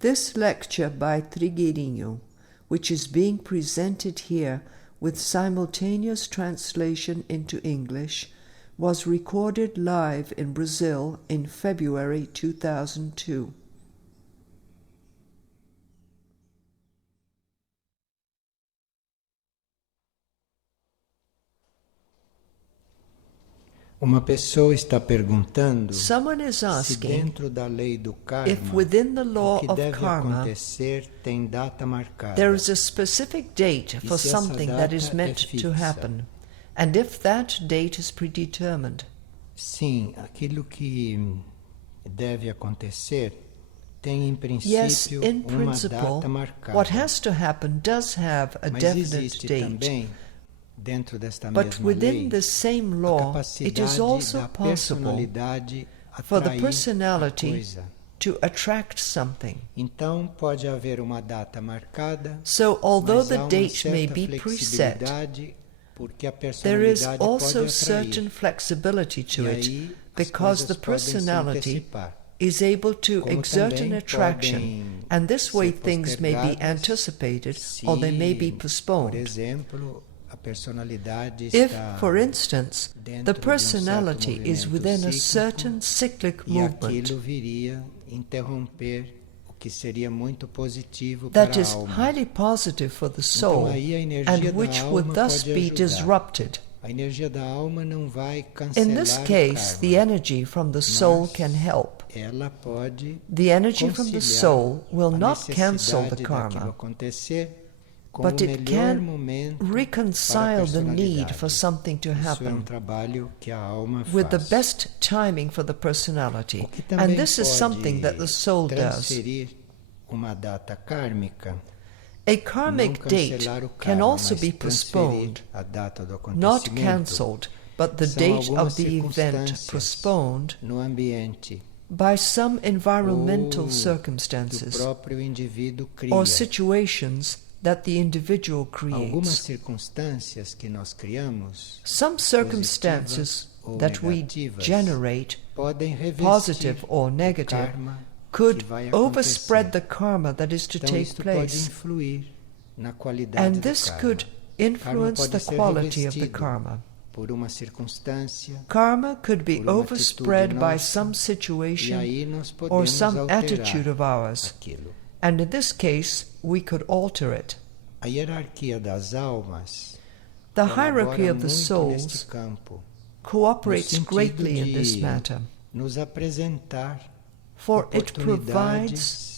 This lecture by Trigueirinho, which is being presented here with simultaneous translation into English, was recorded live in Brazil in February 2002. Uma pessoa está perguntando Someone is se asking dentro da lei do karma if within the law o que of deve karma acontecer tem data marcada. there is a specific date for se essa something that is data meant é to fixa. happen, and if that date is predetermined. Sim, aquilo que deve acontecer tem em Yes, princípio in uma principle, data marcada. what has to happen does have a Mas definite existe date. também dentro desta But mesma within lei the same a law, it is capacidade also da possible personalidade for the atrair a personality coisa. to attract something. Então pode haver uma data marcada, So, although mas há the uma date may certa be preset, flexibilidade porque a there is personalidade also pode certain atrair. flexibility to E it, aí as because the coisas podem se personality antecipar. is able to Como exert an também attraction, podem and this way ser things may be postergadas anticipated se, or they may be por postponed. exemplo, a personalidade If, está for instance, dentro the de personality certo is movimento within a cíclico, certain cyclic e movement aquilo viria interromper o que seria muito positivo that para a is alma. highly positive for the Então soul aí a energia and da which would alma thus pode be ajudar. disrupted. A energia da alma não vai In this cancelar o case, karma. the energy from the soul Mas can help. ela pode The energy from the conciliar soul will a not cancel the necessidade daquilo karma, acontecer com but o it melhor can momento para a reconcile the need personalidade. for something to Isso é happen trabalho que a alma with the faz. best timing for the personality. O que And também this is pode something that the soul does. transferir uma data kármica, A não karmic date cancelar o can karma, also mas be transferir postponed, a data do not acontecimento. cancelled, but the São date algumas of the event circunstâncias postponed no ambiente by some environmental ou que o circumstances próprio indivíduo cria. or situations that the individual Algumas creates. circunstâncias que nós criamos, Some circumstances ou that we negativas, generate, podem revestir positive or o negative, karma could que vai overspread acontecer. the karma that is to Então take isto pode place, influir na qualidade and do this karma. could Karma influence pode the ser quality of the revestido karma. por uma circunstância, Karma could be por uma overspread atitude by nossa, some e situation aí nós or podemos some alterar attitude of ours, aquilo. and in this case we could alter it. A hierarquia das almas The colabora hierarchy of the muito souls neste campo, cooperates no sentido greatly in de this matter, nos apresentar for it provides oportunidades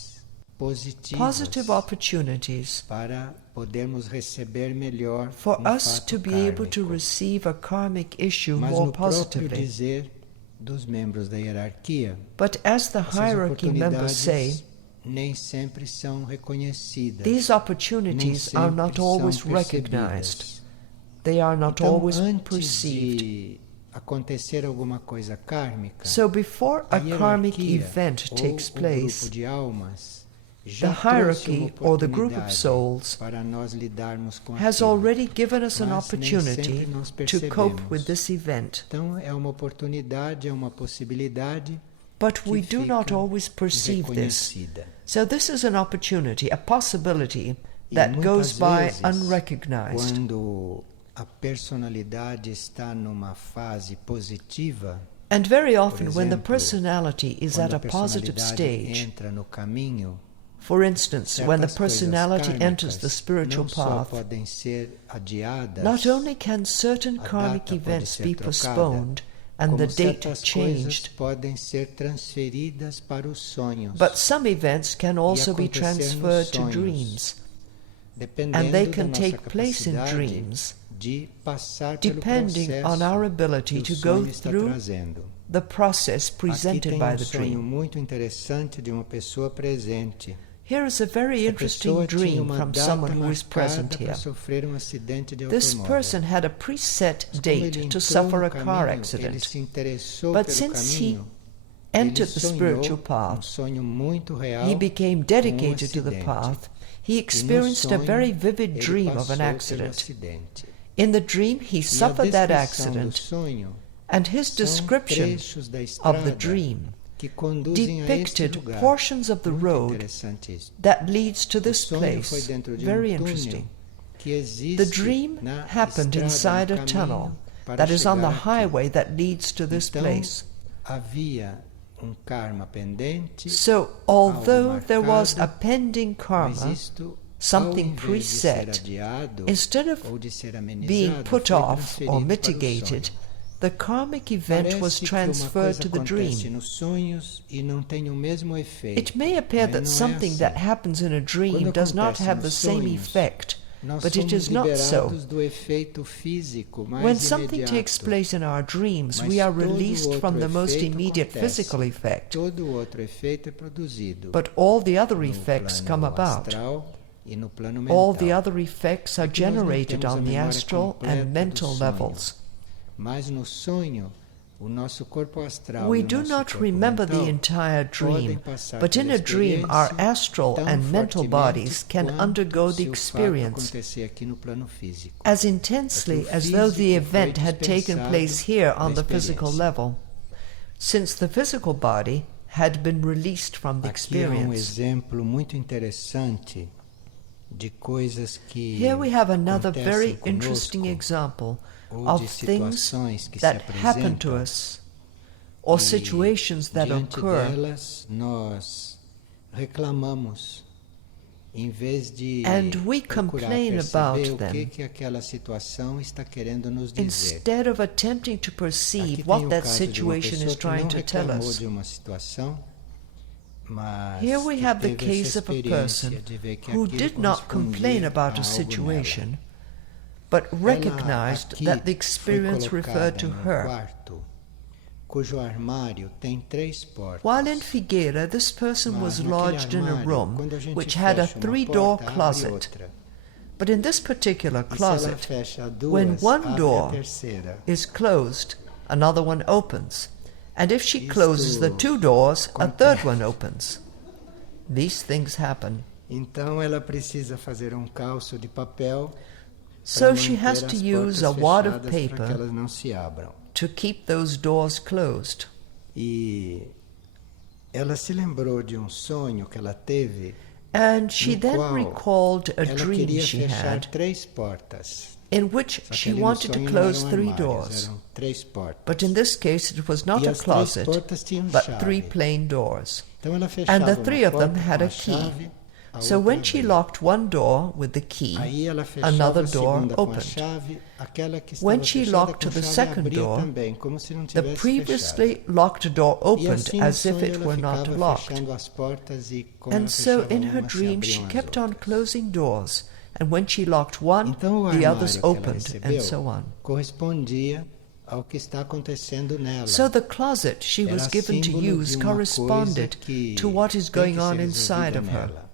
positive positivas opportunities para podermos receber melhor for us fato to be able to kármico. receive a karmic issue Mas more no próprio positively. dizer dos membros da hierarquia, But as the essas hierarchy members say, oportunidades nem sempre são reconhecidas. these opportunities nem are sempre not always são recognized. percebidas. They are not Então, always antes perceived. de acontecer alguma coisa kármica, So before a karmic hierarquia event ou takes o place, grupo de almas the já hierarchy trouxe uma or the group of oportunidade souls para nós lidarmos com has aquilo. already given us an Mas nem opportunity sempre nós to cope with percebemos. this event. Então é uma oportunidade, é uma possibilidade But que we do not fica always perceive this. reconhecida. So this is an opportunity, a possibility E that goes muitas by vezes, unrecognized. quando a personalidade está numa fase positiva, And very often when the exemplo, personality is at quando a a positive personalidade stage, entra no caminho, for instance, when the certas coisas personality enters kármicas the spiritual não só path, podem ser adiadas, not only can certain a karmic data pode events ser be trocada, postponed and como the date certas coisas changed, podem ser transferidas para os sonhos, but some events can also be acontecer nos transferred to sonhos, dreams, dependendo and they da can nossa take place in capacidade dreams, de passar pelo depending processo on our ability que to o go sonho está through trazendo. the process Aqui presented tem by the sonho dream. muito interessante de uma pessoa presente. Here is a very Essa interesting pessoa tinha dream uma from data someone who is present marcada here. para sofrer um acidente de This automóvel. person had a preset Mas como ele date to entrou suffer no a car caminho, ele accident, se interessou but pelo since he caminho, entered ele the sonhou spiritual um path, sonho muito real, he became dedicated to the acidente. path, he E no experienced a sonho, very vivid ele dream of an passou pelo accident. acidente. In the dream, he E a suffered that descrição do accident, sonho and his são description trechos da of the estrada dream que conduzem a este depicted lugar. portions of the Muito road interessante isso. that leads to O this sonho foi place. dentro de Very túnel interesting. que existe The dream na happened estrada, inside no a tunnel caminho para that is on the chegar aqui. highway that leads to this Então, place. havia karma pendente, So, although algo there was a marcado, pending mas karma, isto, something ao invés de ser preset, adiado, instead of ou de ser amenizado, being put foi off transferido or para o mitigated, sonho. the karmic event was Parece que uma transferred coisa to the acontece dream. nos sonhos e não tem o mesmo efeito. It may appear Mas that não é something assim. that happens in a dream Quando does not acontece have the nos same sonhos, effect, nós but it somos is not so. liberados do efeito físico mais When something imediato. takes place in our dreams, Mas we are todo released outro from the most efeito immediate acontece. physical effect, Todo outro efeito é produzido but all the other no effects come plano about. astral e no plano mental. All the other effects are É que nós não generated temos a on the memória astral completa and do mental sonho. levels. Mas no sonho, o nosso corpo astral We e o do nosso not corpo remember the mental entire podem dream, passar but in pela a dream our experiência astral tão and mental fortemente bodies can quanto undergo the se o fato experience acontecer aqui no plano físico. as intensely Porque o as though the físico event foi had taken dispensado place here on da the physical experiência. level, since the physical body had been released from the Aqui é experience. exemplo muito interessante de coisas que Here we have another acontecem very conosco, interesting example ou of de things situações que that se happen to apresentam us or e situations that diante occur, delas nós reclamamos em vez de and we procurar complain perceber about o them, que aquela situação está querendo nos dizer. instead of attempting to Aqui perceive tem what o that caso de uma situation pessoa is que trying não to tell reclamou us. de uma situação, mas Here we que have the teve case essa of a experiência person de ver que who aquilo did not complain correspondia about a a algo situation, nela. but Ela recognized aqui that the foi experience referred colocada to num her. quarto cujo armário tem 3 portas. While in Figueira, this person was Mas naquele lodged in a armário, room quando a gente which had a fecha uma 3-door porta, abre closet. outra. But in this particular E se ela closet, fecha when duas, one abre a door terceira. is closed, another one opens. And if she closes the Isto 2 doors, a acontece. third one opens. These things happen. Então ela precisa fazer calço de papel So para she has manter to as use a portas wad of fechadas para que paper elas não se abram. to keep those doors closed. E ela se lembrou de sonho que ela teve, And she no then qual recalled a ela dream queria she fechar had 3 portas. in which Só que she ali no wanted to sonho não close eram 3 armários, doors. eram 3 portas. But in this case, it was not E a as 3 closet, portas tinham but chave. 3 plain doors. Então ela fechava And the uma 3 of them porta had com a chave, key. a So outra when she abria. locked one door with the key, Aí ela fechava another a door segunda com a opened. chave, aquela que When estava she fechada locked com the chave second abria door, também, como se não the tivesse previously fechado. locked door E opened assim no as if sonho it ela were not ficava locked. fechando as portas e quando And ela so fechava in her uma, se dream she abriam as kept on outras. closing doors, and when she locked one, Então o the armário others que ela opened, recebeu and so on. correspondia ao que está acontecendo nela. So the closet she was Era given to símbolo use de uma corresponded coisa que to what is tem going que on ser inside resolvida of her. nela.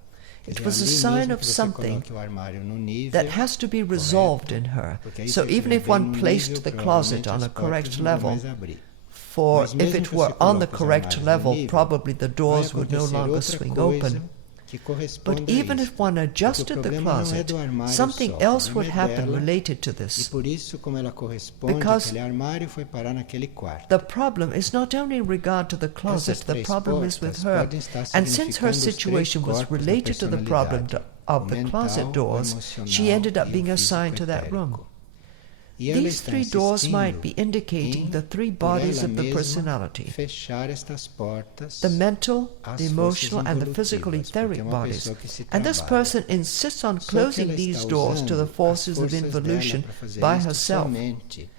It Quer was a dizer, ali sign mesmo of que você something coloque o armário no nível that has to be resolved in her. porque aí So se even estiver if bem one no placed nível, the closet provavelmente on as a portas correct não vão level, mais abrir. for Mas if mesmo it que were você on the coloque os correct armários no level, nível, probably the vai doors would no acontecer longer outra swing coisa open. que corresponde But a even isso. if one Porque o adjusted the problema não é closet, do armário something só, o else problema would é happen dela, related to e this. por isso, como ela corresponde Because àquele armário, foi parar naquele quarto. The problem is not only in regard to the closet, Essas the três problem is with portas her. podem estar And since her significando os três situation was corpos da related to the problem personalidade, of o the mental, closet o doors, emocional she ended up e o being físico assigned to that room. etérico. E ela These está 3 doors might be insistindo indicating em, the 3 por bodies ela of the mesma, personality, fechar estas portas the mental, às the emotional, forças and the physical involutivas, porque etheric é uma bodies. pessoa que se And this trabalha. person insists on Só que closing ela these está doors to the usando forces as of forças involution dela para fazer by isto herself, somente.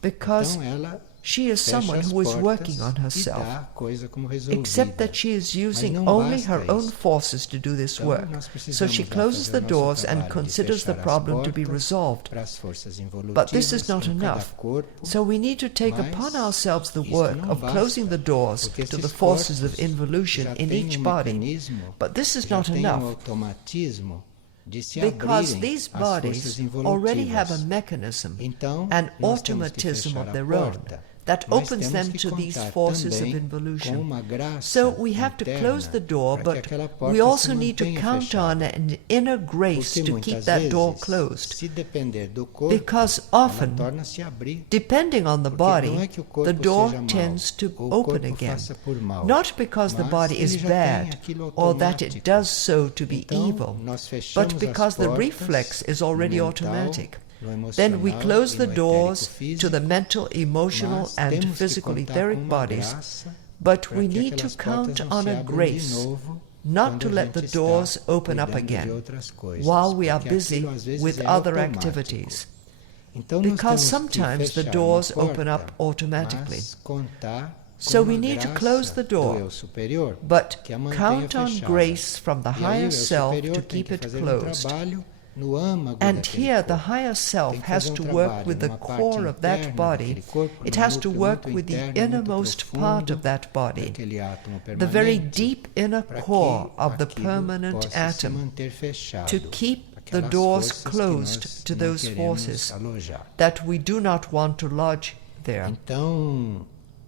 because Então ela she is fecha someone as who is portas working on e herself, dá a coisa como resolvida. except that she is using não only basta her own isso. forces to do this Então, work. nós So precisamos she lá closes fazer the o nosso doors and trabalho de considers the fechar as problem to be portas resolved. para as forças But this is involutivas not em cada enough. corpo, So we need to take mas upon ourselves the isto work não of basta, closing the doors porque to the esses forces of corpos involution já in têm each body. mecanismo, But this is já not têm enough, automatismo de se because abrirem these as forças bodies involutivas. already have a mechanism, Então, an nós temos que automatism fechar of a their own, porta that Mas opens temos them que to these contar forces of também com involution. uma graça So we have to close the door, interna para que but aquela porta we also se need to mantenha count on fechada. an inner grace Porque to keep muitas that door vezes, closed. se depender do corpo, Because ela often, torna-se a abrir. depending on the Porque não é body, que o corpo the door seja mau, tends to ou o open corpo again. faça por mal, Not because the mas body is ele já tem bad aquilo or that it automático. does so to be Então, evil, nós fechamos but as because the portas reflex is no already mental, automatic. no Then we emocional close e the no doors etérico-físico, to the mental, emotional, mas and temos que physical contar com etheric uma bodies, graça but para we que need to aquelas portas count não on se a abram de grace, novo not quando to a let the gente doors está open up cuidando de again outras coisas, while we are porque busy aquilo às vezes with é other automático. activities. Então nós Because temos que sometimes the fechar doors uma porta, open up automatically. mas contar com So we uma need to graça close the do door, eu superior but que a mantenha count on fechada. grace from the E aí o higher eu self superior to tem keep que it fazer closed. trabalho no âmago And daquele here the corpo. higher self Tem que has fazer to trabalho work with the numa parte core of that interna body. daquele corpo, It num has to núcleo work muito with the interno, muito innermost profundo part of that body, daquele átomo the very permanente, deep inner para que core of the aquilo permanent possa se atom, manter fechado, to keep the aquelas doors forças que closed nós to não those queremos forces alojar. that we do not want to lodge there. Então,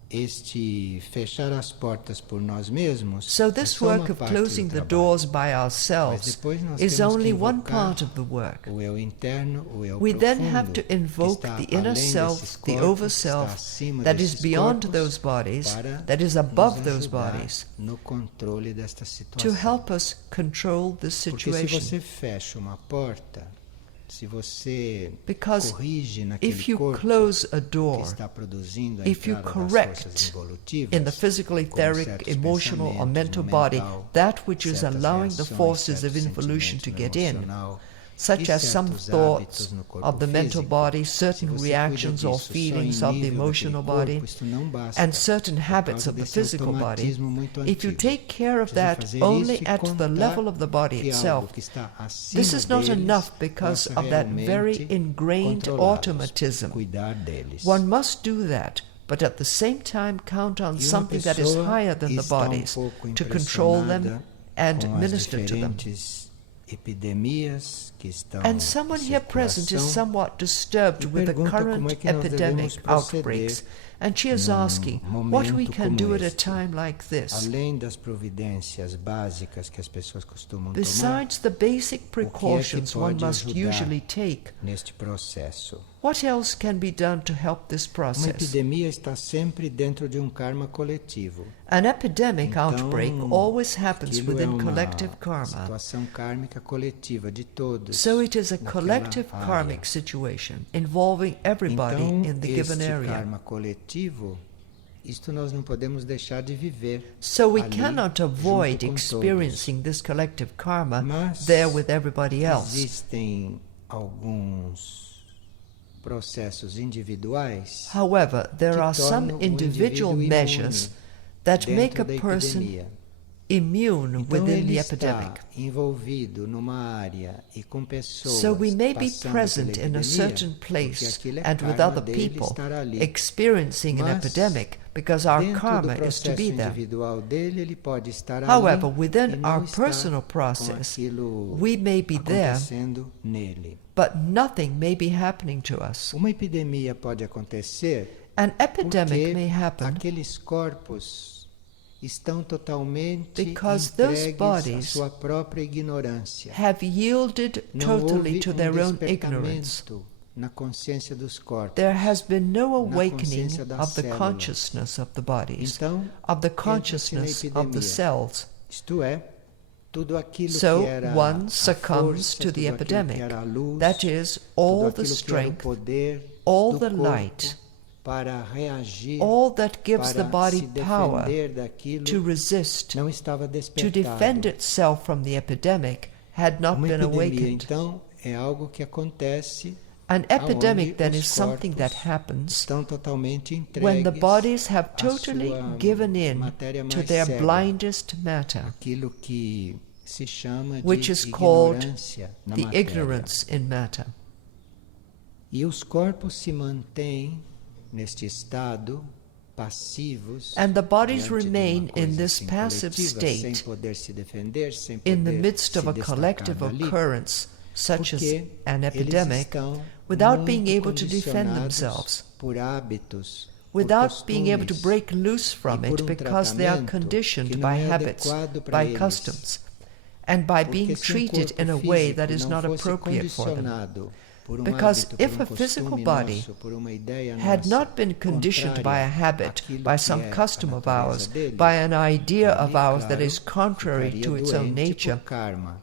este fechar as portas por nós mesmos So é this só work uma of parte closing do the trabalho. doors by Mas ourselves depois nós is temos que only one invocar part of the work. o eu interno, o eu We then profundo, have to que invoke está the inner além self, desses the corpos, over que está self, acima that is desses beyond corpos, those bodies, para that is nos above those ajudar bodies, no controle desta to situação. help us control this Porque se situation. você fecha uma porta, se você Because corrige naquele if you corpo close a que door, está produzindo a if you entrada das forças correct involutivas, in the physical, como etheric, certos emotional, or pensamentos mental no body, mental, that which is certas allowing the reações, forces of certos involution to sentimentos get no in, emocional, such e as some certos thoughts hábitos no corpo of the mental físico, body, se certain você reactions cuida or disso só feelings em of the nível emotional daquele body, corpo, isso não basta, and certain por habits causa of the desse physical body. automatismo muito If you antigo. take care of Precisa that fazer only isso e at the contar level of the body que itself, algo que está acima this is not deles enough because possa of that very realmente ingrained controlá-los, automatism. cuidar deles. One must do that, but at the same time count on E uma something that is pessoa higher than the está bodies pouco to control them impressionada and com as minister to them. diferentes epidemias que estão And someone em here present is circulação, somewhat disturbed e with the pergunta como current é que nós devemos epidemic proceder outbreaks, and she is num asking what we momento can como do at a este. time like this. Além das providências básicas que as pessoas costumam tomar, Besides the basic precautions one pode must ajudar usually take, neste processo. what else can be done to help this Uma process? epidemia está sempre dentro de karma coletivo. An epidemic Então, outbreak always happens aquilo within uma collective karma. situação kármica coletiva de todos. So it is a naquela collective área. karmic situation involving everybody Então, in the given este area. karma coletivo, isto nós não podemos deixar de viver. So we ali, cannot avoid junto com experiencing this collective karma Mas there with everybody else. existem alguns processos individuais However, there que are some tornam o individual indivíduo measures imune that make dentro a da person epidemia. immune Então within ele the está epidemic. envolvido numa área e com pessoas So we may be passando present pela in a epidemia, certain porque place aquilo é and with karma other dele people estar ali. experiencing an Mas, epidemic because our dentro karma do is to processo be there. individual dele, ele pode estar However, ali within e não our estar personal com process, aquilo we may be there, acontecendo nele. but nothing may be happening to us. Uma epidemia pode acontecer An epidemic porque may happen aqueles corpos estão totalmente because those entregues bodies à sua própria ignorância. have yielded Não totally houve to their own ignorance. despertamento na consciência dos corpos. There has been no awakening consciência das of the células. consciousness of the bodies, Então, of the entra-se na consciousness of the epidemia. cells. Isto é, tudo aquilo So que era one a succumbs força, to the tudo aquilo epidemic. que era a luz, That is, tudo all the aquilo que era o strength, poder all do the corpo light, para reagir, all that gives the para body se power defender daquilo, to resist, não estava to despertado. defend itself from the epidemic, had not Uma been epidemia, awakened. então, é algo que acontece An epidemic aonde then os is something that corpos happens estão totalmente when the entregues bodies have à totally sua given in matéria to mais their cega, blindest matter, aquilo que se chama de which is called ignorância na the matéria. ignorance in matter. E os corpos se mantêm neste estado passivos And the bodies diante de uma remain coisa in this assim passive coletiva, sem state poder se defender, sem in the poder midst se of a destacar collective dali, occurrence such as porque an eles epidemic estão without muito being able to defend condicionados themselves, por hábitos without being able to costumes break loose from e por it because they are tratamento conditioned que não by é habits, adequado para by eles. customs, and by being Porque se treated corpo in a way físico that is não not fosse appropriate for them. condicionado por Because hábito, if por a physical costume body nosso, por uma ideia had nossa not been conditioned by a habit, àquilo by que some é custom a of natureza ours, dele, by an idea of ele, ours that claro, is contrary ficaria to its own doente nature, por karma,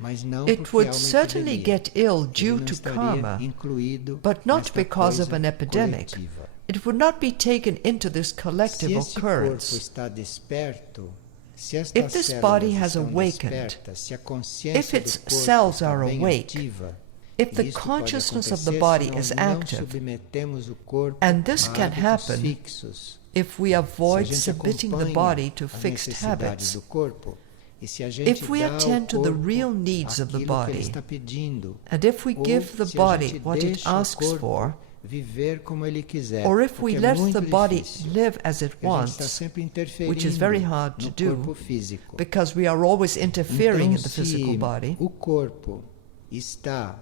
mas não it porque would há uma certainly epidemia. get ill Ele due não to estaria karma, incluído but not nesta because of coisa an epidemic. coletiva. It would not be taken into this Se collective esse corpo occurrence. está desperto, se If estas this células body has estão awakened, despertas, se a consciência if its do corpo cells está are bem awake, ativa, if the isto pode consciousness of the acontecer body se nós is não active, submetemos o corpo and this a can hábitos happen fixos. if we Se a avoid gente submitting the acompanha body to as fixed necessidades habits, do corpo, e se a gente if we dá ao attend to the corpo real needs of the aquilo que ele body, está pedindo, and if we ou give the se a body gente what it deixa o asks corpo for, viver como ele quiser, or if we porque é let muito the body difícil, live as it porque a gente está wants, sempre which is very interferindo hard to no do, corpo físico. because we are always interfering Então, in the physical se body. o corpo está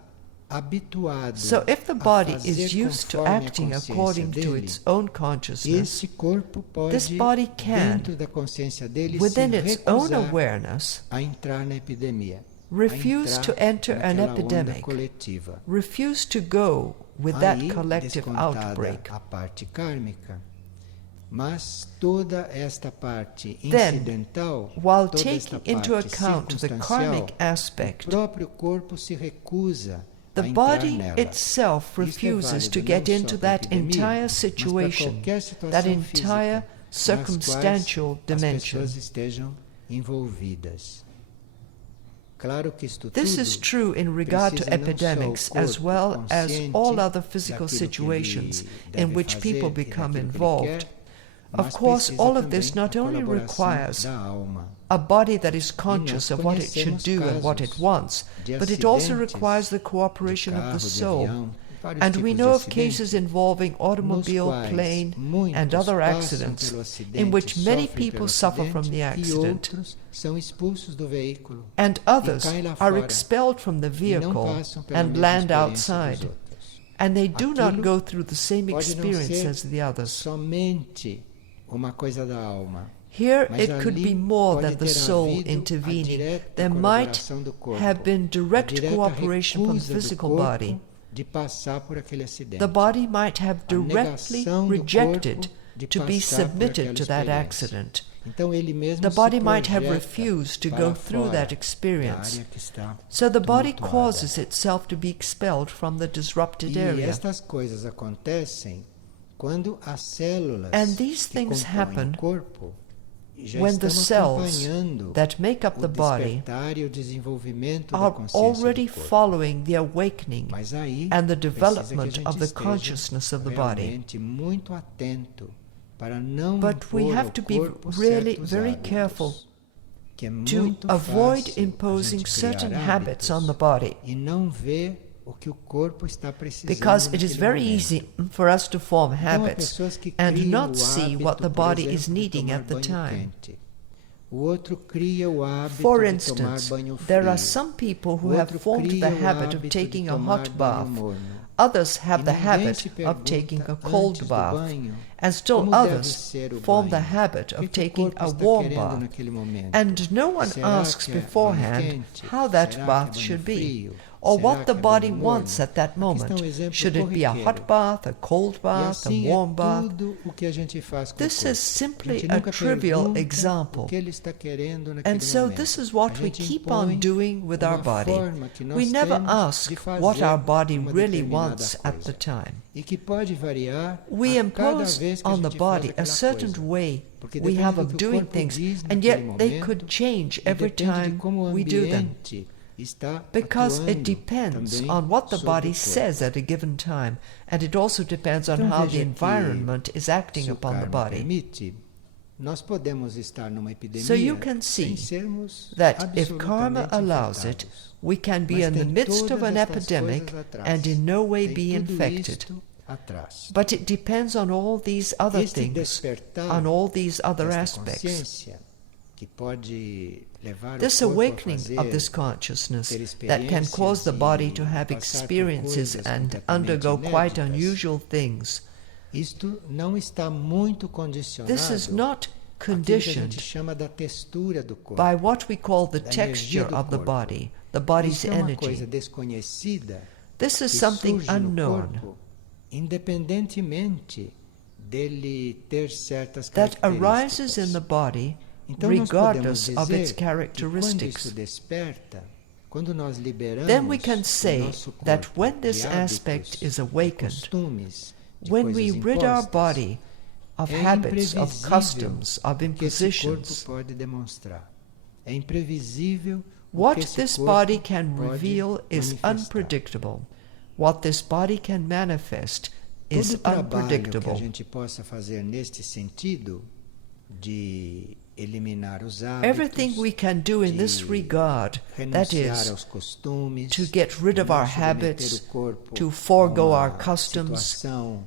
habituado So if the a body fazer is used to conforme a acting consciência according to dele, its own consciousness, esse corpo pode, this body can, dentro da consciência dele, within se its own recusar awareness, a entrar na epidemia, refuse a to entrar enter an naquela onda epidemic, coletiva. refuse to go with that Aí, collective descontada outbreak. a parte kármica, mas toda esta parte Then, incidental, while toda esta taking into parte account the circunstancial, karmic aspect, o próprio corpo se recusa the a entrar body nela. itself Isto é refuses válido to não get só into para a that epidemia, entire mas para situation, qualquer situação that física entire nas circumstantial quais as dimension. pessoas estejam envolvidas. Claro que isto This tudo is true in regard to precisa não só o epidemics corpo as well as consciente all other physical daquilo que situations ele in deve which fazer people e become daquilo que ele involved. quer, Of mas course, precisa all of this também not a only colaboração requires da alma. a body that is conscious nós of what it should conhecemos do and what it casos wants, de but it also acidentes requires the de cooperation of carro, the de soul. avião, vários And tipos we de know of acidentes, cases involving nos automobile, quais plane, muitos and other passam accidents pelo acidente, in which many sofrem people pelo suffer from acidente, the e accident, outros são expulsos do veículo and others caem lá are fora expelled from the e não vehicle passam pela and mesma land experiência dos outside, outros. and they do not Aquilo go through the same pode não experience ser as the others. somente uma coisa da alma. Here Mas it could ali be more than pode the ter soul havido a intervening. direta There might colaboração do corpo, have been a direct direta cooperation from the recusa do physical corpo body. de passar por aquele acidente. The body might have directly negação do rejected corpo de to be passar por submitted aquela to that experiência. accident. Então ele mesmo The se body might have projeta refused to para go through fora that da experience. área que está So the body tumultuada. causes itself to be expelled from the disrupted E area. estas coisas acontecem quando as células And these que things compõem happen o corpo já when the estão cells acompanhando that make up o the body despertar e o desenvolvimento da are consciência already do corpo. following the awakening Mas aí and the precisa que a development gente of the esteja consciousness of the body. realmente muito atento para não But we impor have ao to be corpo really certos very hábitos, careful que é to muito avoid fácil a imposing gente certain criar habits on the hábitos body, e não ver o que o corpo está precisando because it is naquele very momento. easy for us to form Então, há habits pessoas que and criam not o see hábito, what the por body exemplo, is de needing tomar at the banho time. quente. O outro cria o hábito For de tomar instance, banho frio. there are some people who O have outro formed cria the o habit of hábito taking de a tomar hot banho bath. morno. Others have E the ninguém habit se of taking a pergunta cold antes do bath, banho and still como deve others ser o form the banho. habit O of que o taking corpo a está warm querendo bath, naquele momento? and no one Será asks que é banho beforehand quente? how that Será bath que é banho should be, frio? or Será what que the é body banho wants morno? at that Aqui moment. está um exemplo Should it be a hot corriqueiro. bath, a cold E bath, a assim warm é bath? tudo o que a gente faz com This o corpo. is simply a gente a nunca trivial pergunta example. o que ele está querendo naquele And so momento. this is A what we gente keep on impõe doing with our uma body. forma que nós We never temos ask de fazer what our body uma really determinada wants at coisa. the time. E que pode variar We a cada impose vez que a on the gente faz body a aquela certain coisa. way Porque we depende have do of que o doing corpo things, diz and naquele yet they momento, could change e every depende de time como o we do them. ambiente está Because it atuando depends também on what the sobre body o corpo. says at a given time, and it also depends on Então how veja the que, environment is acting se o upon the karma body. permite, nós podemos estar numa epidemia So you can sem see sermos that if karma absolutamente allows it, infectados. we can be Mas in the tem midst of todas an estas epidemic coisas atrás. and in no way Tem be tudo infected. isto atrás. But it depends on all these other Este things, despertar on all these other desta aspects. consciência que pode levar This o corpo awakening a fazer, of this consciousness ter that can cause the experiências body e to have passar por experiences coisas and completamente undergo quite inéditas. unusual things Isto não está muito condicionado This is not àquilo que a gente conditioned chama da textura do corpo, by what we call the da energia texture do of the corpo. body, the body's Isso é uma coisa energy. desconhecida This is que something surge no unknown corpo, independentemente dele ter certas that arises in características. the body Então nós podemos regardless dizer of its que quando characteristics. isso desperta, quando nós liberamos Then we can o say nosso corpo that when this de aspect hábitos, is de awakened, costumes, de when we coisas rid our impostas, body of é habits, of imprevisível customs, of o que esse corpo impositions, pode demonstrar. É imprevisível o que what esse this corpo body can pode reveal is manifestar. unpredictable. What this body can manifest is Todo o trabalho que a unpredictable. gente possa fazer neste sentido de eliminar os hábitos, Everything we can do in this regard, that renunciar is, aos costumes, to get rid of não our submeter habits, o corpo to forego a our uma customs, situação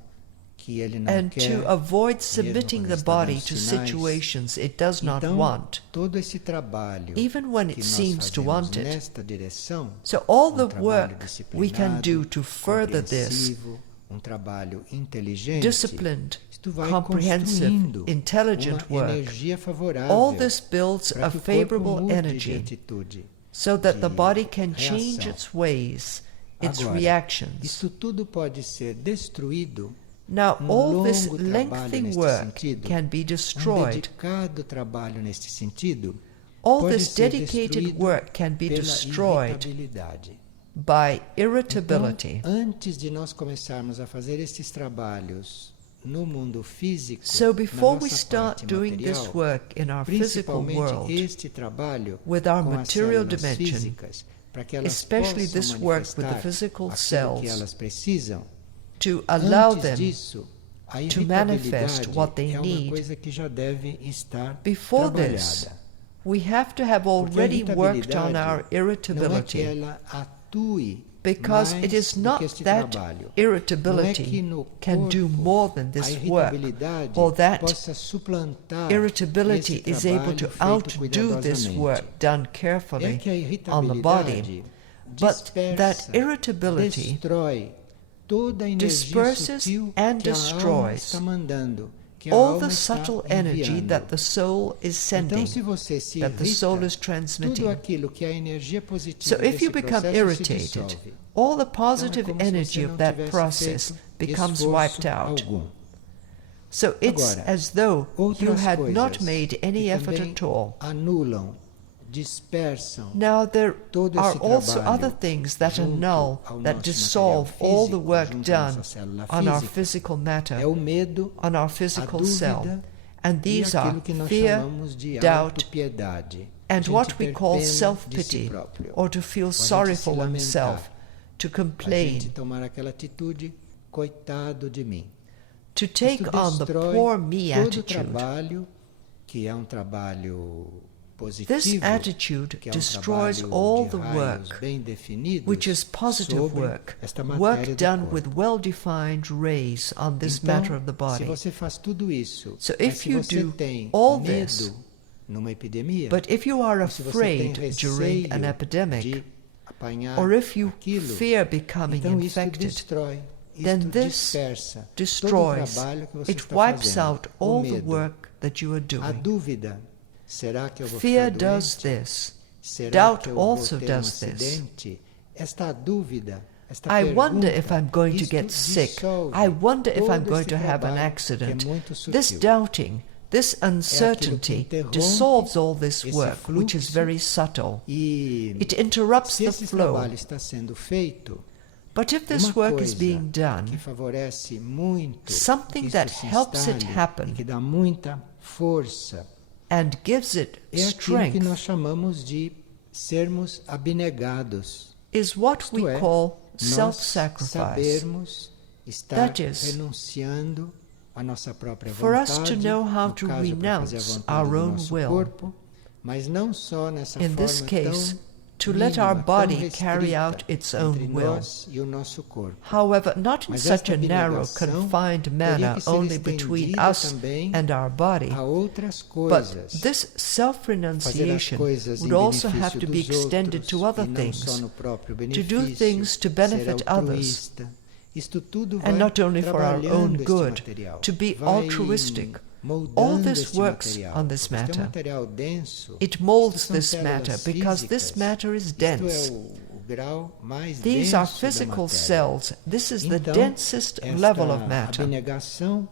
que ele não and quer, to avoid mesmo submitting quando the está dando body to sinais. situations it does not Então, want, todo esse trabalho even when que it nós seems to fazemos want it. nesta direção, So all the trabalho work we can do disciplinado, to further this, compreensivo, trabalho inteligente, disciplined, isto vai comprehensive, construindo intelligent uma work, energia favorável all this builds para a que o corpo favorable mude de energy atitude, so that the de body can change reação. its ways, its Agora, reactions. isso tudo pode ser destruído. Now all this longo trabalho lengthy neste work sentido, can be destroyed. dedicado trabalho neste sentido, All pode this ser dedicated destruído work can be pela destroyed irritabilidade. by Então, irritability. antes de nós começarmos a fazer estes trabalhos no mundo físico, So before na we nossa start parte doing material, this work in our physical principalmente world, este trabalho with our com as material células dimension, físicas, para que elas especially possam this work with the manifestar physical aquilo cells, que elas precisam, to allow antes them disso, a to manifest irritabilidade what they é uma need. coisa que já deve estar Before this, trabalhada. we have to have Porque a already worked on irritabilidade our não é que irritability, ela atue because mais it is do not que este that trabalho. Não é que irritability no can do corpo more than a this work, irritabilidade or that possa suplantar irritability esse is able to trabalho feito outdo this cuidadosamente. work done É carefully que a on the body, irritabilidade but that dispersa, irritability destrói toda a energia disperses sutil and que a alma destroys está mandando, que a all alma the está subtle energy enviando. that the soul is sending, Então, se você se that the soul irrita, is transmitting. tudo aquilo que é a energia positiva So if desse you become processo se irritated, dissolve. all the Então, é positive como se você energy não of that tivesse process feito becomes esforço wiped out. algum. So it's Agora, as though you outras had coisas not made any que effort também at all. anulam, dispersam Now there todo are esse also trabalho other things that junto annul, ao that nosso dissolve material all the físico, work junto à done nossa célula on our física. physical matter, É o medo, on our a physical cell. dúvida And e these are aquilo que nós fear, chamamos de doubt, autopiedade. and A what gente we ter call pena de si self-pity, próprio. or to feel Ou a gente sorry se for lamentar. oneself, to A gente complain, tomar aquela atitude, coitado de mim. to take Isto on the destrói poor me todo o attitude. trabalho, que é um trabalho This positivo, attitude que é destroys trabalho all de the raios work, bem definidos which is positive sobre work, esta matéria work do done corpo. with well-defined rays on this Então, matter of the se body. você faz tudo isso, So mas if se you você do tem all medo this, numa epidemia, but if you are ou se você tem afraid during an receio epidemic, de apanhar or if you aquilo, fear becoming então isso infected, destrói, then isto this dispersa todo o destroys, trabalho que você it está wipes fazendo. out O all the medo, work that you are a doing. dúvida, será que eu vou Fear ficar does doente? this. Será Doubt que eu vou also ter does this. acidente? Esta dúvida, esta I pergunta, wonder if I'm going to isto get sick. dissolve I wonder if I'm todo going este to have an trabalho accident. que é muito This sutil. doubting, this uncertainty interrompe dissolves all this esse work, which is fluxo very subtle. E It interrupts se the esse flow. trabalho está sendo feito, But if this uma work is coisa being que done, favorece muito something que that isto se helps it instale happen e que dá muita força, and gives it é aquilo que strength, nós chamamos de sermos abnegados. is what Isto we é, call nós self-sacrifice. sabermos estar That is, renunciando à nossa própria for us vontade, to know how no to caso, para fazer a renounce vontade our do own nosso will. corpo, mas não só nessa In forma this case, tão to let our mínima, body tão carry restrita out its entre own will. nós e o nosso corpo. However, not in Mas such esta a narrow, abnegação confined teria manner que ser only between estendida us também and our body, a outras but coisas. this Fazer as self-renunciation coisas em would also benefício have to be dos extended outros to other e não só things, no próprio to do benefício, things to benefit ser others, altruísta, Isto tudo vai and not only for our own trabalhando este good, material, to be vai altruistic. All moldando this este works material. on this Porque este é um matter. material denso. It molds Isto são this matter células because this físicas. matter is Isto dense. é o grau mais These are denso da physical matéria. cells. This is the Então, densest esta level of matter. abnegação,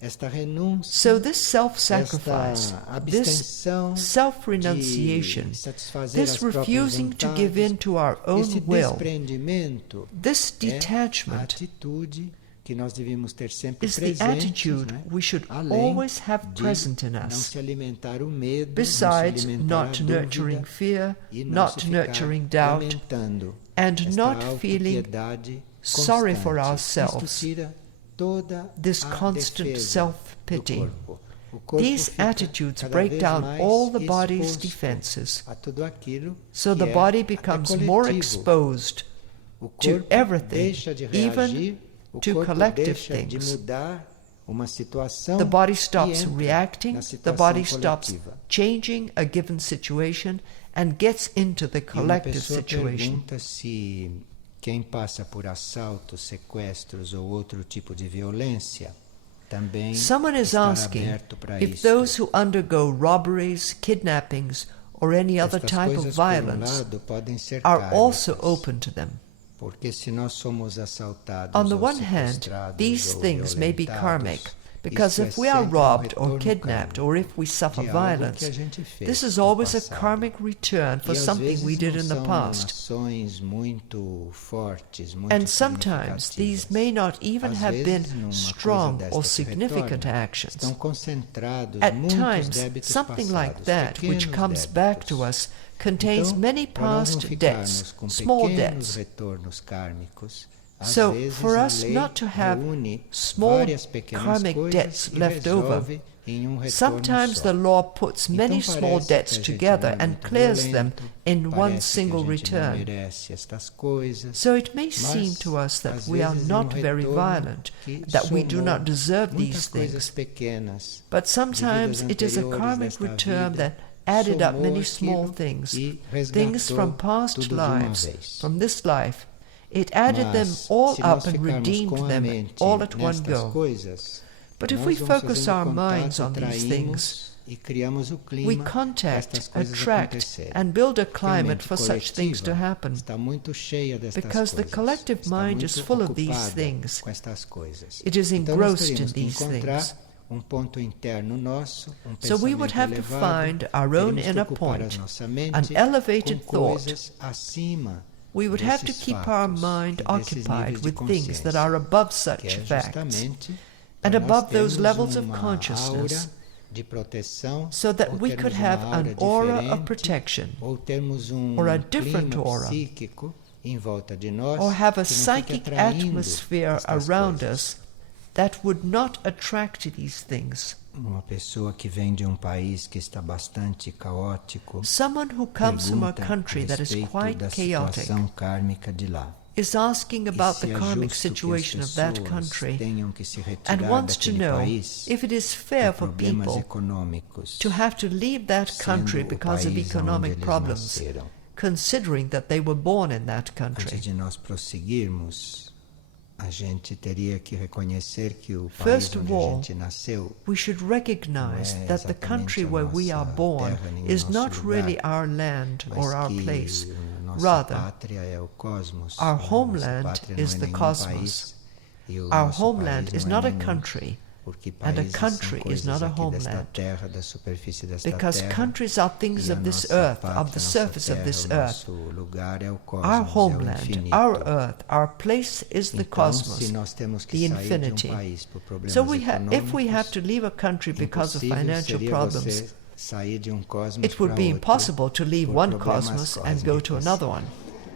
esta renúncia, So this self-sacrifice, esta this abstenção self-renunciation, de satisfazer this as próprias refusing to give in vontades, to our own esse will, desprendimento this é a detachment atitude que nós devíamos ter sempre is the presente, attitude né? we should Além always have de present in não us. se alimentar o medo, Besides não se alimentar not a dúvida nurturing fear, e não not se ficar nurturing doubt, lamentando and esta not feeling autopiedade sorry constante. for Isto ourselves, tira toda this a constant defesa self-pity. do corpo. O corpo These fica attitudes cada break vez down mais all the body's exposto defenses, a tudo aquilo so que the é body até becomes coletivo. more exposed O to corpo everything, deixa de even reagir, o to corpo collective deixa de things. mudar uma situação The body e stops entra reacting, na the situação body stops coletiva. changing a given situation and gets into the E uma collective pessoa situation. pergunta se quem passa por assaltos, sequestros ou outro tipo de violência também Someone is estará asking aberto para if isto. those who undergo robberies, kidnappings, or any other Estas type of coisas, por violence lado, podem ser are also kármicas, open to them. porque se nós somos assaltados On the ou one hand, sequestrados these ou things may be violentados, karmic, because isso é if we are sempre robbed or retorno kidnapped, or if we suffer de algo que violence, a gente fez this is no always a passado. karmic return for E às something we vezes did não in the são past. ações muito fortes, muito And sometimes these may not even Às have vezes, been numa coisa strong desta or que significant retorna, actions. estão concentrados At muitos times, débitos something like passados, that, which pequenos comes back to débitos. us, contains Então, many para nós não past ficarmos debts, com small pequenos debts. retornos kármicos, às So, vezes for a us lei not to have reúne small várias pequenas karmic coisas debts e left over. resolve em retorno Sometimes só. the law puts many Então, small parece que a debts gente together não é and muito clears them violento, in one parece single que a gente não return. merece estas coisas, So it may mas, seem to us that às we are vezes, not very retorno violent, que that we do somou not deserve muitas these coisas things. pequenas But de sometimes vidas it is a anteriores karmic desta return vida, that added up somou many small aquilo things, e things from resgatou past tudo de uma lives, vez. from this life. It added them Mas, all se nós up and ficarmos redeemed com a them mente all at one nestas go. coisas, But if nós we vamos focus fazendo our minds contato, on these things, atraímos e criamos o clima we para contact, estas coisas attract, acontecerem. and build a Porque a climate mente for such things to coletiva happen. está muito cheia destas Because the coisas, collective está mind muito is full of these ocupada things. com estas coisas. It is Então nós engrossed in teríamos que these encontrar things. ponto interno nosso, So we would pensamento have to elevado, find our own teríamos que inner ocupar a point, nossa mente an elevated com thought. coisas acima We would have to desses keep our fatos mind e desses occupied níveis de with things that consciência, are above que such é facts, justamente and para nós above those termos levels of uma consciousness, aura de proteção, so that ou we termos could uma have aura an aura of diferente, protection, ou termos or a different clima aura, psíquico em volta de nós, or have a que não fique psychic atraindo atmosphere estas around coisas. us that would not attract these things. Uma pessoa que vem de país que está bastante caótico Someone who comes from a pergunta country a that is respeito quite da chaotic situação kármica de lá. is asking E about se the é karmic justo que as situation of that pessoas country tenham que se and retirar wants to daquele know país if it is fair por for problemas people econômicos, to have to leave that country sendo o because of país onde economic eles problems, nasceram. considering that they were born in that Antes country. de nós prosseguirmos, a gente teria que reconhecer que o país First onde of a all, gente nasceu we should recognize não é that the country exatamente a where we are nossa born terra, nem o is nosso not lugar, really our land mas or our que place. nossa Rather, pátria é o cosmos. our Nossa homeland pátria is não é the nenhum cosmos. país, e o Our nosso homeland país is não é not a nenhum, country, porque and a países country são is not coisas a aqui desta homeland. terra, da superfície desta Because terra, countries are things e a of this nossa earth, pátria, of the nossa surface of terra, this o earth. nosso lugar é o cosmos, Our é o homeland, infinito. our earth, our place is the Então, cosmos, se nós temos que the sair infinity. de país por problemas So if we have econômicos, to leave a country because of impossível financial seria problems, você sair de cosmos it would para be outro impossible to leave por one problemas cosmos and go to cósmicos. another one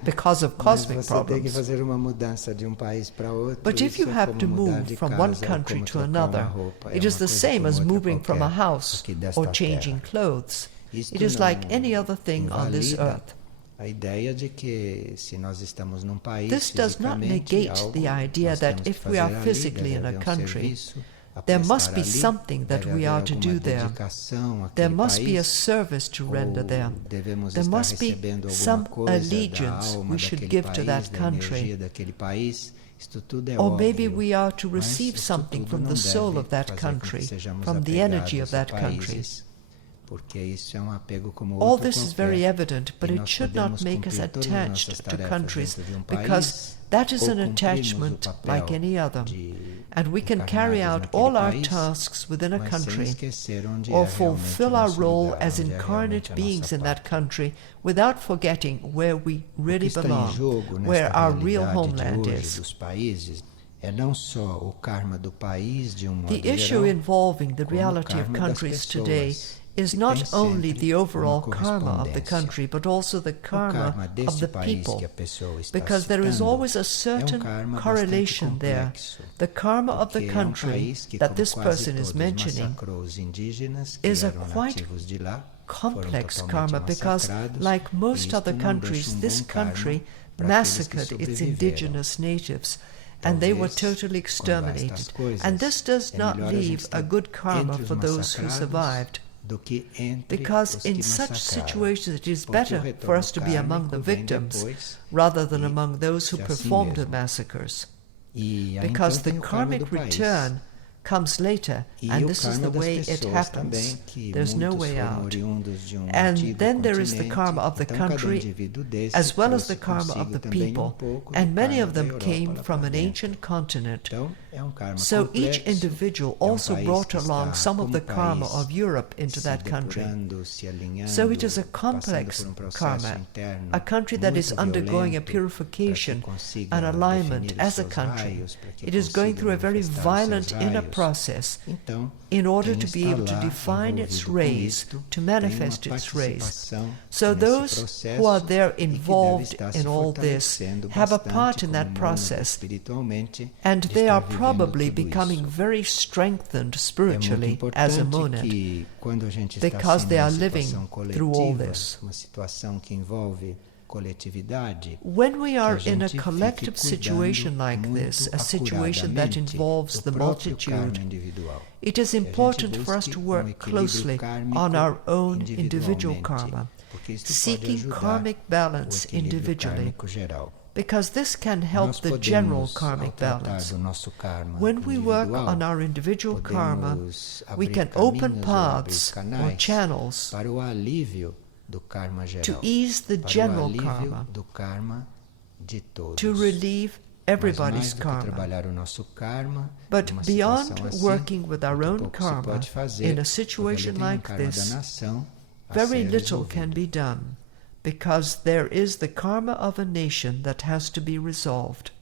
because of Mas cosmic você tem que problems. fazer uma mudança de país para outro. But if Isso you é have como to mudar move de from casa, one ou country como to trocar uma another, roupa. it É is uma the coisa same como as outra moving from a qualquer house aqui desta or changing terra. clothes. Isto It is não like any other thing on this invalida earth. a ideia de que se nós estamos num país This does not fisicamente, negate algo the idea nós that temos que if we are fazer ali, physically in deve a haver country, serviço a there must prestar be ali, something that deve we haver are to alguma do there. dedicação àquele There must be a país, service to render ou there. devemos There estar must be recebendo alguma some coisa da allegiance alma we should daquele give to país, that da country. energia daquele país, Or maybe we are to receive something from the soul of that country, from the energy of that country. All this is very evident, but it should not make us attached to countries, because that is an attachment like any other, and we can carry out all our tasks within a country or fulfill our role as incarnate beings in that country without forgetting where we really belong, where our real homeland is. The issue involving the reality of countries today is not only the overall karma of the country, but also the karma of the people, because there is always a certain correlation there. The karma of the country that this person is mentioning is a quite complex karma, because like most other countries, this country massacred its indigenous natives, and they were totally exterminated. And this does not leave a good karma for those who survived, because in such situations it is better for us to be among the victims rather than among those who performed the massacres, because the karmic return comes later, and this is the way it happens. There's no way out. And then there is the karma of the country as well as the karma of the people, and many of them came from an ancient continent. So each individual also brought along some of the karma of Europe into that country. So it is a complex karma, a country that is undergoing a purification, an alignment as a country. It is going through a very violent inner process in order to be able to define its rays, to manifest its rays. So those who are there involved in all this have a part in that process, and they are probably becoming very strengthened spiritually as a monad, because they are living through all this. When we are in a collective situation like this, a situation that involves the multitude, it is important for us to work closely on our own individual karma, seeking karmic balance individually, because this can help the general karmic balance. When we work on our individual karma, we can open paths or channels to ease the general karma, to relieve everybody's karma. But beyond working with our own karma, in a situation like this, very little can be done, because there is the karma of a nation that has to be resolved.